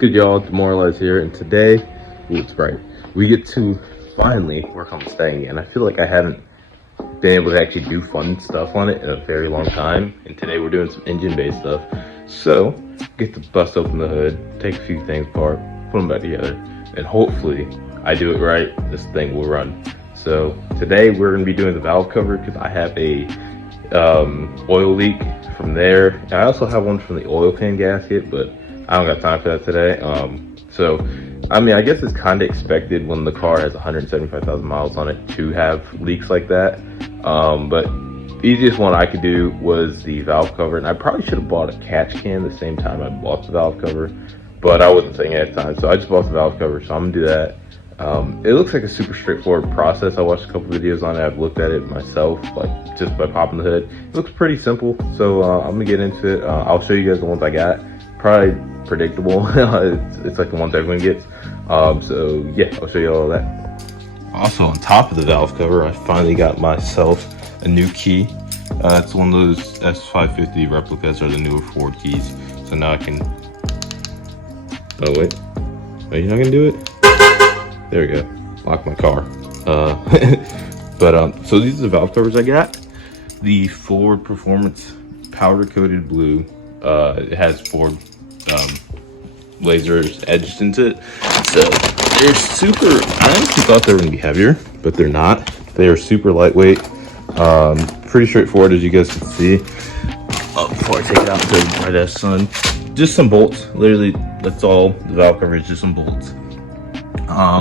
Good, y'all, Demoralize here, and today, it's right, we get to finally work on Mustang, and I feel like I haven't been able to actually do fun stuff on it in a very long time, and today we're doing some engine-based stuff. So, get to bust open the hood, take a few things apart, put them back together, and hopefully, I do it right, this thing will run. So, today we're going to be doing the valve cover, because I have a oil leak from there, and I also have one from the oil pan gasket, but I don't got time for that today. So, I mean, I guess it's kind of expected when the car has 175,000 miles on it to have leaks like that. But the easiest one I could do was the valve cover, and I probably should have bought a catch can the same time I bought the valve cover, but I wasn't thinking at the time, so I just bought the valve cover, so I'm gonna do that. It looks like a super straightforward process. I watched a couple videos on it. I've looked at it myself, like just by popping the hood. It looks pretty simple, so I'm gonna get into it. I'll show you guys the ones I got. Probably predictable. it's like the ones everyone gets. So yeah, I'll show you all of that. Also, on top of the valve cover, I finally got myself a new key. It's one of those S550 replicas, or the newer Ford keys. So now I can. Oh wait, are you not gonna do it? There we go. Lock my car. So these are the valve covers I got. The Ford Performance powder coated blue. It has Ford lasers edged into it, so they're super. I honestly thought they were going to be heavier, but they're not. They are super lightweight, pretty straightforward, as you guys can see. Before I take it out to the bright ass sun, just some bolts. Literally, that's all the valve cover is, just some bolts.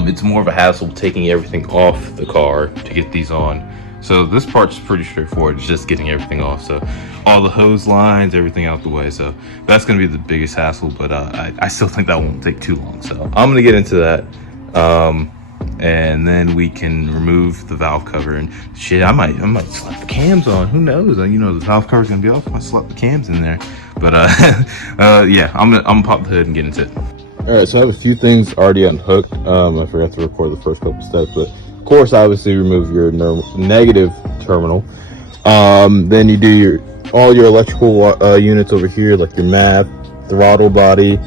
It's more of a hassle taking everything off the car to get these on. So this part's pretty straightforward. It's just getting everything off. So all the hose lines, everything out the way. So that's going to be the biggest hassle, but I still think that won't take too long. So I'm going to get into that. And then we can remove the valve cover, and shit, I might slap the cams on. Who knows? You know, the valve cover's going to be off. I might slap the cams in there. But yeah, I'm gonna pop the hood and get into it. All right, so I have a few things already unhooked. I forgot to record the first couple steps, but of course, obviously remove your negative terminal. Then you do all your electrical units over here, like your map, throttle body,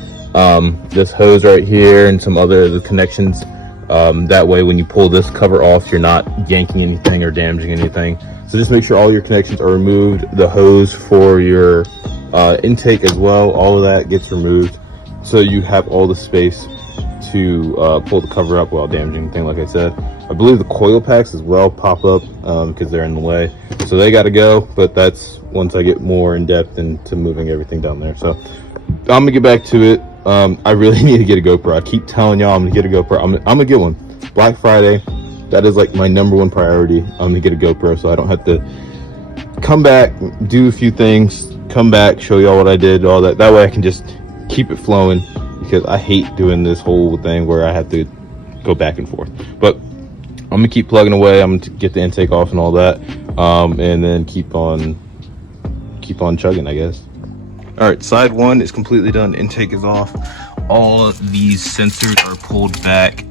this hose right here, and some other the connections. That way, when you pull this cover off, you're not yanking anything or damaging anything. So just make sure all your connections are removed. The hose for your intake as well, all of that gets removed, so you have all the space to pull the cover up without damaging anything. Like I said, I believe the coil packs as well pop up because they're in the way, so they got to go. But that's once I get more in depth into moving everything down there. So I'm gonna get back to it. I really need to get a GoPro. I keep telling y'all I'm gonna get a GoPro. I'm gonna get one. Black Friday, that is like my #1 priority. I'm gonna get a GoPro so I don't have to come back, do a few things, come back, show y'all what I did, all that. That way I can just keep it flowing, because I hate doing this whole thing where I have to go back and forth. But I'm gonna keep plugging away. I'm gonna get the intake off and all that, and then keep on chugging, I guess. All right, side one is completely done. Intake is off. All of these sensors are pulled back.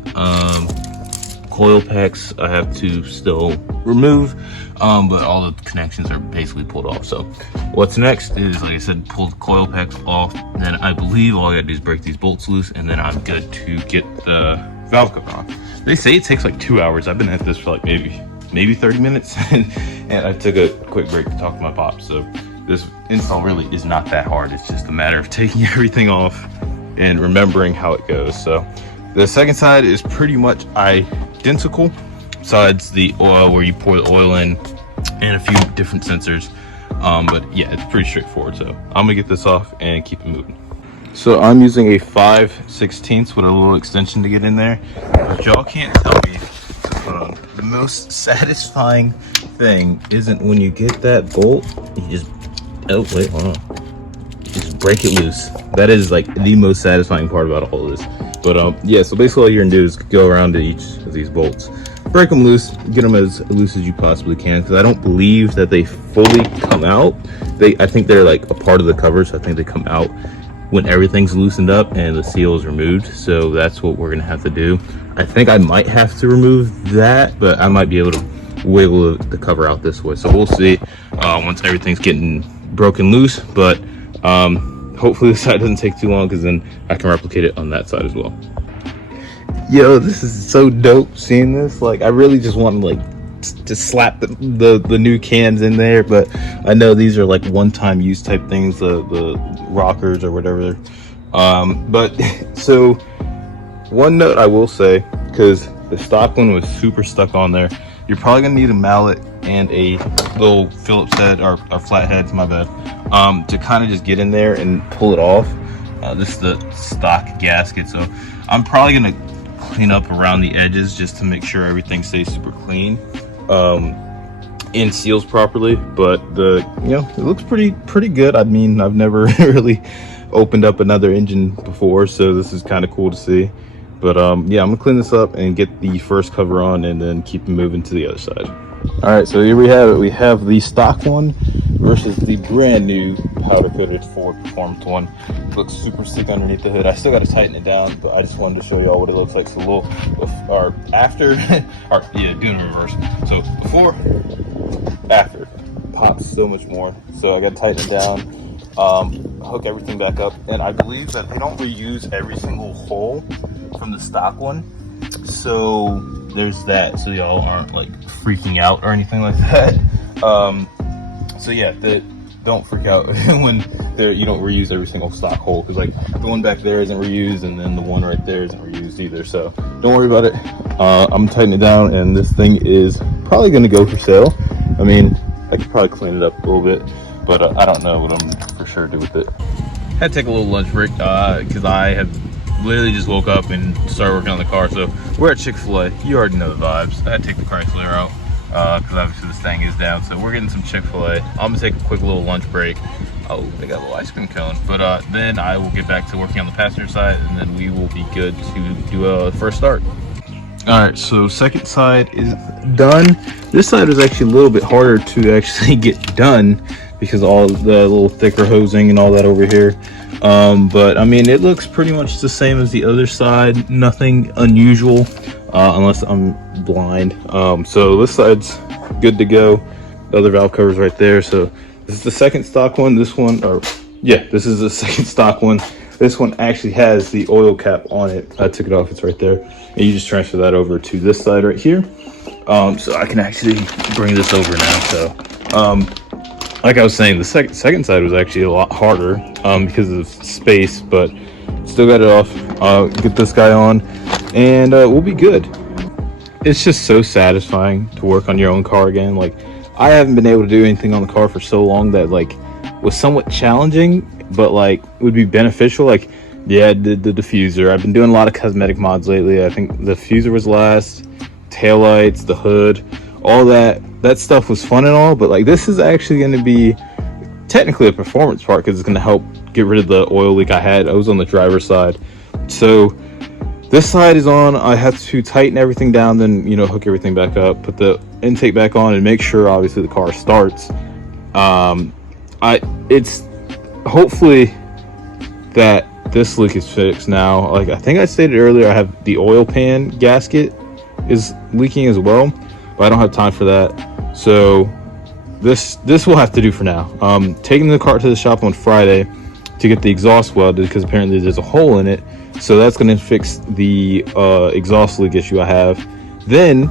Coil packs I have to still remove, but all the connections are basically pulled off. So what's next is, like I said, pull the coil packs off. Then I believe all I gotta do is break these bolts loose, and then I'm good to get the valve cover on. They say it takes like 2 hours. I've been at this for like maybe 30 minutes, and I took a quick break to talk to my pops. So this install really is not that hard. It's just a matter of taking everything off and remembering how it goes. So the second side is pretty much identical, besides the oil where you pour the oil in and a few different sensors. But yeah, it's pretty straightforward. So I'm gonna get this off and keep it moving. So I'm using a 5/16 with a little extension to get in there. But y'all can't tell me, the most satisfying thing isn't when you get that bolt, you just, oh wait, hold on, just break it loose. That is like the most satisfying part about all of this. But yeah, so basically all you're gonna do is go around to each of these bolts, break them loose, get them as loose as you possibly can, because I don't believe that they fully come out. I think they're like a part of the cover, so I think they come out when everything's loosened up and the seal is removed. So that's what we're gonna have to do. I think I might have to remove that, but I might be able to wiggle the cover out this way. So we'll see once everything's getting broken loose. But hopefully this side doesn't take too long, because then I can replicate it on that side as well. Yo, this is so dope seeing this. Like, I really just want to like to slap the new cans in there, but I know these are like one-time use type things, the rockers or whatever. But so one note I will say, because the stock one was super stuck on there, you're probably gonna need a mallet and a little Phillips head or flathead, my bad, to kind of just get in there and pull it off. This is the stock gasket, so I'm probably gonna clean up around the edges just to make sure everything stays super clean and seals properly. But it looks pretty good. I mean, I've never really opened up another engine before, so this is kind of cool to see. But yeah, I'm gonna clean this up and get the first cover on, and then keep moving to the other side. All right, so here we have it. We have the stock one versus the brand new powder coated Ford Performance one. It looks super sick underneath the hood. I still got to tighten it down, but I just wanted to show y'all what it looks like. So a little, or after, or yeah, doing reverse. So before, after, pops so much more. So I got to tighten it down, hook everything back up, and I believe that they don't reuse every single hole from the stock one. So there's that, so y'all aren't like freaking out or anything like that. So yeah, don't freak out when you don't reuse every single stock hole, because like the one back there isn't reused, and then the one right there isn't reused either. So don't worry about it. I'm tightening it down, and this thing is probably going to go for sale. I mean, I could probably clean it up a little bit, but I don't know what I'm for sure do with it. Had to take a little lunch break because I have literally just woke up and started working on the car. So we're at Chick-fil-A. You already know the vibes. I had to take the Chrysler out because obviously this thing is down. So we're getting some Chick-fil-A. I'm gonna take a quick little lunch break. Oh, they got a little ice cream cone. But then I will get back to working on the passenger side, and then we will be good to do a first start. All right, so second side is done. This side was actually a little bit harder to actually get done because all the little thicker hosing and all that over here. But I mean, it looks pretty much the same as the other side. Nothing unusual, unless I'm blind. So this side's good to go. The other valve cover's right there. So this is the second stock one. This one, or yeah, this is the second stock one. This one actually has the oil cap on it. I took it off, it's right there. And you just transfer that over to this side right here. So I can actually bring this over now. So like I was saying, the second side was actually a lot harder because of space, but still got it off. Get this guy on, and we'll be good. It's just so satisfying to work on your own car again. Like, I haven't been able to do anything on the car for so long that like was somewhat challenging, but like would be beneficial. Like, yeah, the diffuser. I've been doing a lot of cosmetic mods lately. I think the diffuser was last, taillights, the hood, all that stuff was fun and all, but like this is actually going to be technically a performance part because it's going to help get rid of the oil leak I had. I was on the driver's side, so this side is on. I have to tighten everything down, then hook everything back up, put the intake back on, and make sure obviously the car starts. It's hopefully that this leak is fixed now. Like I think I stated earlier, I have the oil pan gasket is leaking as well, but I don't have time for that. So this will have to do for now. Taking the car to the shop on Friday to get the exhaust welded, because apparently there's a hole in it. So that's going to fix the exhaust leak issue I have. Then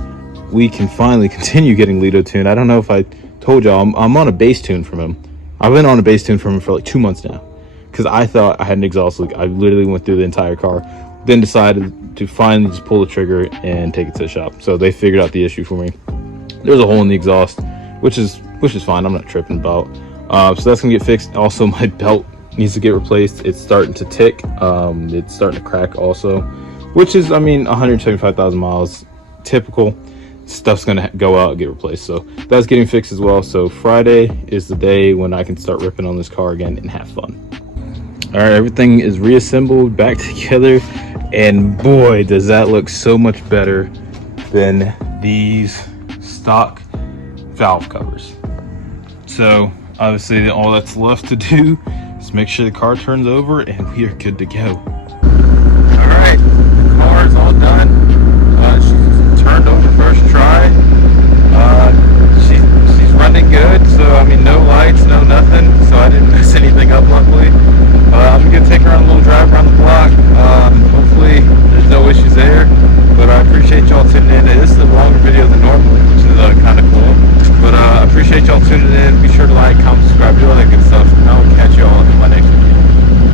we can finally continue getting Ledo tuned. I don't know if I told y'all, I'm on a base tune from him. I've been on a base tune from him for like 2 months now, because I thought I had an exhaust leak. I literally went through the entire car, then decided to finally just pull the trigger and take it to the shop. So they figured out the issue for me. There's a hole in the exhaust, which is fine. I'm not tripping about. So that's gonna get fixed. Also, my belt needs to get replaced. It's starting to tick. It's starting to crack also, which is, I mean, 175,000 miles, typical. Stuff's gonna go out and get replaced. So that's getting fixed as well. So Friday is the day when I can start ripping on this car again and have fun. All right, everything is reassembled back together, and boy, does that look so much better than these stock valve covers. So obviously all that's left to do is make sure the car turns over, and we are good to go. All right, the car is all done. She's turned over first try. She's running good, so I mean, no lights, no nothing, so I didn't mess anything up luckily. take her on a little drive around the block. Hopefully there's no issues there, but I appreciate y'all tuning in. This is a longer video than normal, which is kind of cool, but I appreciate y'all tuning in. Be sure to like, comment,